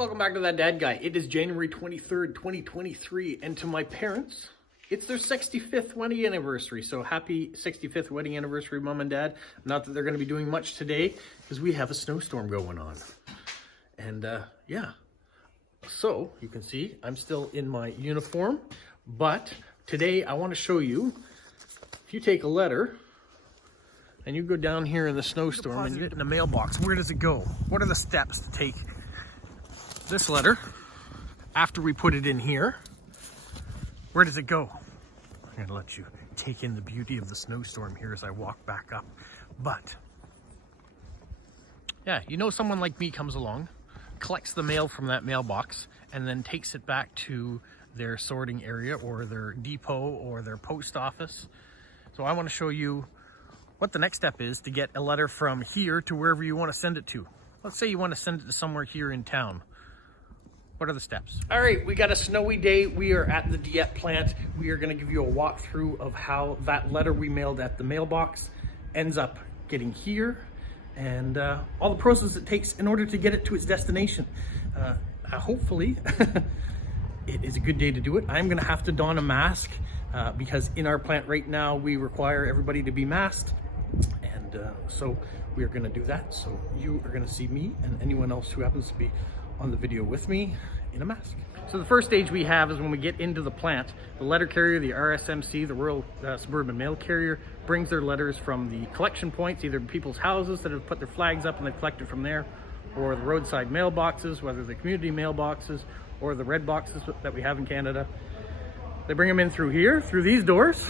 Welcome back to That Dad Guy. It is January 23rd, 2023, and to my parents, it's their 65th wedding anniversary. So happy 65th wedding anniversary, Mom and Dad. Not that they're going to be doing much today, because we have a snowstorm going on. And yeah, so you can see I'm still in my uniform, but today I want to show you, if you take a letter and you go down here in the snowstorm and you get in the mailbox, where does it go? What are the steps to take this letter after we put it in here? Where does it go? I'm going to let you take in the beauty of the snowstorm here as I walk back up. But yeah, you know, someone like me comes along, collects the mail from that mailbox, and then takes it back to their sorting area or their depot or their post office. So I want to show you what the next step is to get a letter from here to wherever you want to send it to. Let's say you want to send it to somewhere here in town. What are the steps? All right, we got a snowy day. We are at the Dieppe plant. We are going to give you a walkthrough of how that letter we mailed at the mailbox ends up getting here, and all the process it takes in order to get it to its destination. Hopefully, it is a good day to do it. I'm going to have to don a mask because in our plant right now, we require everybody to be masked. And so we are going to do that. So you are going to see me and anyone else who happens to be on the video with me in a mask. So the first stage we have is when we get into the plant. The letter carrier, the RSMC, the Rural Suburban Mail Carrier, brings their letters from the collection points, either people's houses that have put their flags up and they've collected from there, or the roadside mailboxes, whether the community mailboxes or the red boxes that we have in Canada. They bring them in through here, through these doors,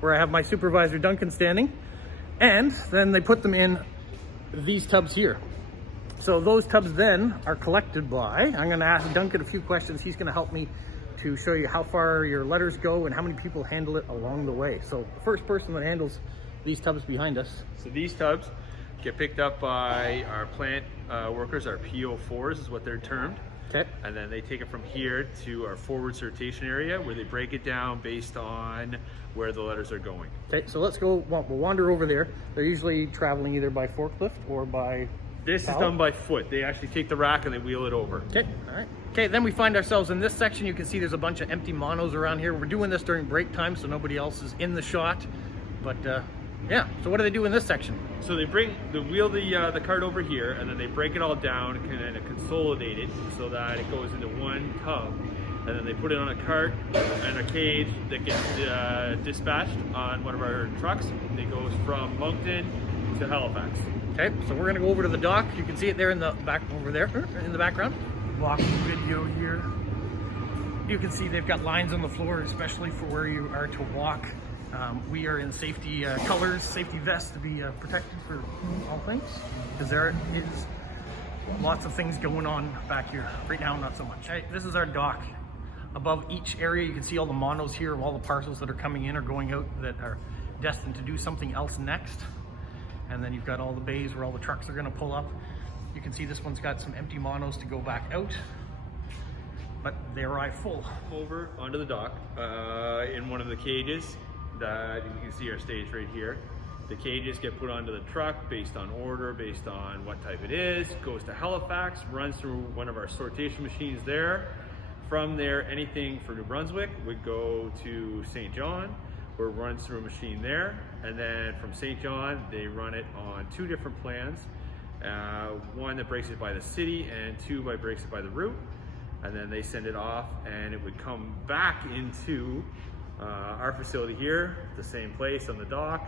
where I have my supervisor Duncan standing, and then they put them in these tubs here. So those tubs then are collected by, I'm going to ask Duncan a few questions. He's going to help me to show you how far your letters go and how many people handle it along the way. So the first person that handles these tubs behind us. So these tubs get picked up by our plant workers, our PO4s is what they're termed. Okay. And then they take it from here to our forward sortation area where they break it down based on where the letters are going. Okay, so let's go, we'll wander over there. They're usually traveling either by forklift or by This is done by foot. They actually take the rack and they wheel it over. Okay, all right. Okay, then we find ourselves in this section. You can see there's a bunch of empty monos around here. We're doing this during break time, so nobody else is in the shot. But yeah, so what do they do in this section? So they wheel the cart over here, and then they break it all down and kind of consolidate it so that it goes into one tub. And then they put it on a cart and a cage that gets dispatched on one of our trucks. It goes from Moncton to Halifax. Okay, so we're gonna go over to the dock. You can see it there in the back, over there in the background. Walking video here. You can see they've got lines on the floor, especially for where you are to walk. We are in safety colors, safety vests to be protected for all things, because there is lots of things going on back here. Right now, not so much. Okay, this is our dock. Above each area, you can see all the monos here of all the parcels that are coming in or going out that are destined to do something else next. And then you've got all the bays where all the trucks are going to pull up. You can see this one's got some empty monos to go back out, but they arrive full. Over onto the dock in one of the cages that you can see our stage right here. The cages get put onto the truck based on order, based on what type it is, goes to Halifax, runs through one of our sortation machines there. From there, anything for New Brunswick would go to St. John, where it runs through a machine there, and then from St. John they run it on two different plans, one that breaks it by the city and two by breaks it by the route, and then they send it off and it would come back into our facility here, the same place on the dock,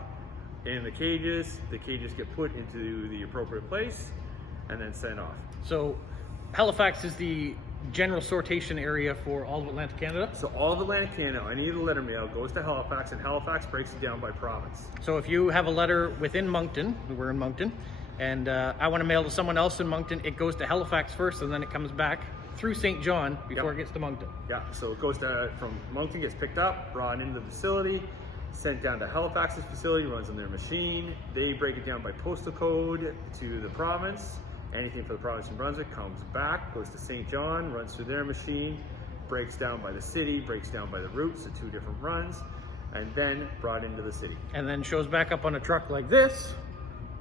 in the cages get put into the appropriate place and then sent off. So Halifax is the general sortation area for all of Atlantic Canada? So all of Atlantic Canada, any of the letter mail goes to Halifax, and Halifax breaks it down by province. So if you have a letter within Moncton, we're in Moncton, and I want to mail to someone else in Moncton, it goes to Halifax first and then it comes back through St. John before it gets to Moncton. Yeah, so it goes from Moncton, gets picked up, brought into the facility, sent down to Halifax's facility, runs on their machine. They break it down by postal code to the province. Anything for the province of New Brunswick comes back, goes to St. John, runs through their machine, breaks down by the city, breaks down by the route, so two different runs, and then brought into the city. And then shows back up on a truck like this,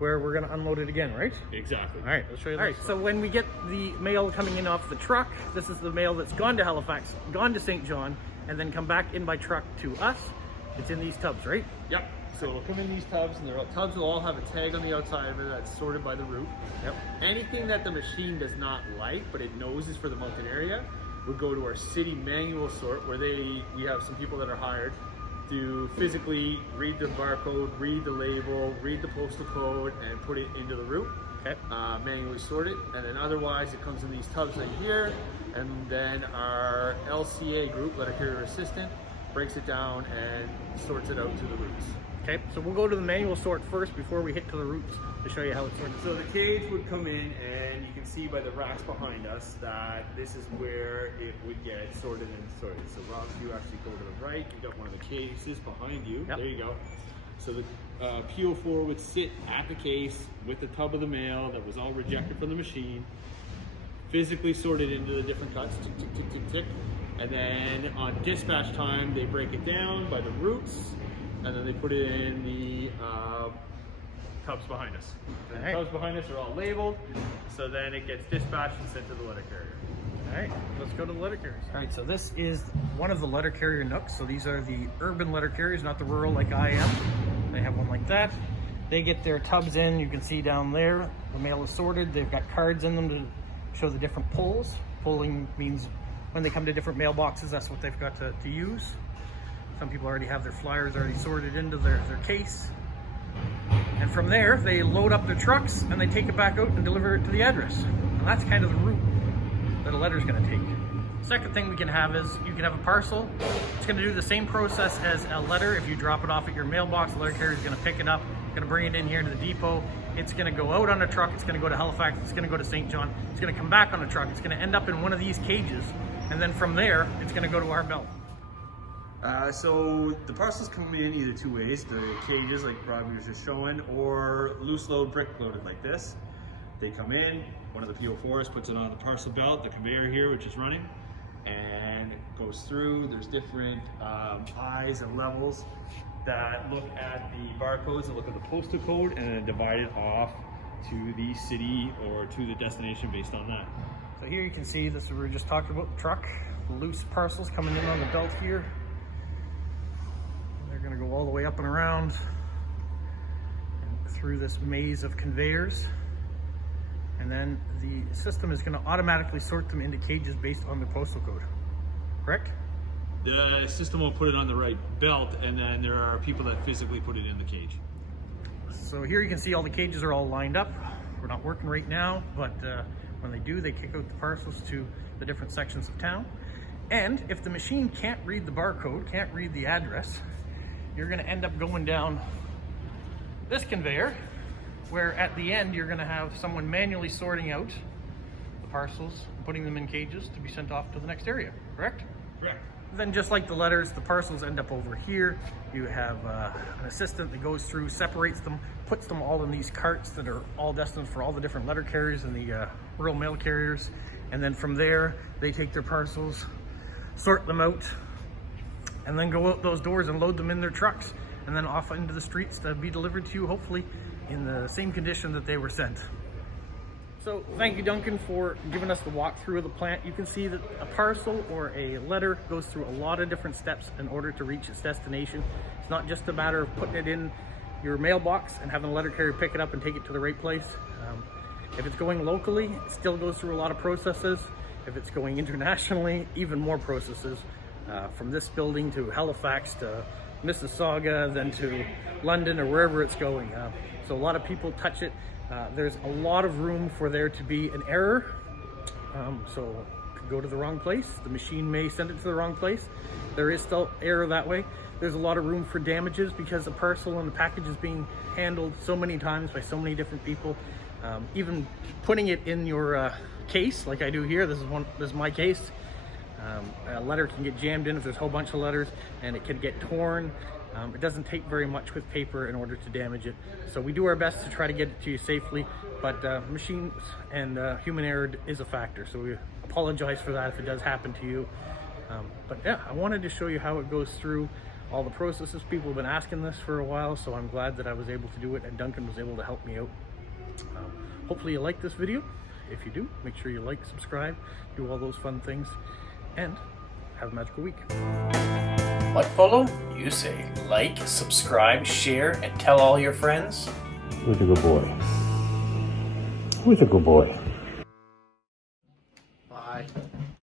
where we're going to unload it again, right? Exactly. All right, let's show you. All right, so when we get the mail coming in off the truck, this is the mail that's gone to Halifax, gone to St. John, and then come back in by truck to us. It's in these tubs, right? Yep. So it'll come in these tubs, and the tubs will all have a tag on the outside of it that's sorted by the route. Yep. Anything that the machine does not like, but it knows is for the Moncton area, would go to our city manual sort, where we have some people that are hired to physically read the barcode, read the label, read the postal code, and put it into the route. Okay. Manually sort it, and then otherwise it comes in these tubs right here, and then our LCA group, letter carrier assistant, breaks it down and sorts it out to the routes. Okay, so we'll go to the manual sort first before we hit to the routes to show you how it's sorted. So the cage would come in, and you can see by the racks behind us that this is where it would get sorted and sorted. So Rob, if you actually go to the right, you got one of the cases behind you. Yep. There you go. So the PO4 would sit at the case with the tub of the mail that was all rejected from the machine, physically sorted into the different cuts, tick, tick, tick, tick, tick. And then on dispatch time, they break it down by the routes, and then they put it in the tubs behind us. And the tubs behind us are all labeled, so then it gets dispatched and sent to the letter carrier. All right, let's go to the letter carriers. All right, so this is one of the letter carrier nooks. So these are the urban letter carriers, not the rural like I am. They have one like that. They get their tubs in. You can see down there, the mail is sorted. They've got cards in them to show the different pulls. Pulling means when they come to different mailboxes, that's what they've got to use. Some people already have their flyers already sorted into their case. And from there, they load up their trucks and they take it back out and deliver it to the address. And that's kind of the route that a letter is going to take. Second thing we can have is you can have a parcel. It's going to do the same process as a letter. If you drop it off at your mailbox, the letter carrier is going to pick it up, going to bring it in here to the depot. It's going to go out on a truck. It's going to go to Halifax. It's going to go to St. John. It's going to come back on a truck. It's going to end up in one of these cages. And then from there, it's going to go to our belt. So the parcels come in either two ways, the cages like Robbie was just showing, or loose load brick loaded like this. They come in, one of the PO4s puts it on the parcel belt, the conveyor here which is running, and it goes through. There's different eyes and levels that look at the barcodes and look at the postal code, and then divide it off to the city or to the destination based on that. So here you can see this, we were just talking about the truck, the loose parcels coming in on the belt here. They're going to go all the way up and around and through this maze of conveyors. And then the system is going to automatically sort them into cages based on the postal code. Correct? The system will put it on the right belt, and then there are people that physically put it in the cage. So here you can see all the cages are all lined up. We're not working right now, but when they do, they kick out the parcels to the different sections of town. And if the machine can't read the barcode, can't read the address, you're going to end up going down this conveyor, where at the end you're going to have someone manually sorting out the parcels, putting them in cages to be sent off to the next area, correct? Correct. Then just like the letters, the parcels end up over here. You have an assistant that goes through, separates them, puts them all in these carts that are all destined for all the different letter carriers and the rural mail carriers. And then from there, they take their parcels, sort them out, and then go out those doors and load them in their trucks, and then off into the streets to be delivered to you, hopefully in the same condition that they were sent. So thank you, Duncan, for giving us the walkthrough of the plant. You can see that a parcel or a letter goes through a lot of different steps in order to reach its destination. It's not just a matter of putting it in your mailbox and having a letter carrier pick it up and take it to the right place. If it's going locally, it still goes through a lot of processes. If it's going internationally, even more processes. From this building to Halifax to Mississauga, then to London or wherever it's going. So a lot of people touch it. There's a lot of room for there to be an error. So it could go to the wrong place. The machine may send it to the wrong place. There is still error that way. There's a lot of room for damages because the parcel and the package is being handled so many times by so many different people. Even putting it in your case, like I do here, this is my case. A letter can get jammed in if there's a whole bunch of letters, and it can get torn. It doesn't take very much with paper in order to damage it. So we do our best to try to get it to you safely, but machines and human error is a factor. So we apologize for that if it does happen to you. But yeah, I wanted to show you how it goes through all the processes. People have been asking this for a while, so I'm glad that I was able to do it and Duncan was able to help me out. Hopefully you like this video. If you do, make sure you like, subscribe, do all those fun things, and have a magical week. What, Polo? You say like, subscribe, share, and tell all your friends? Who's a good boy? Who's a good boy? Bye.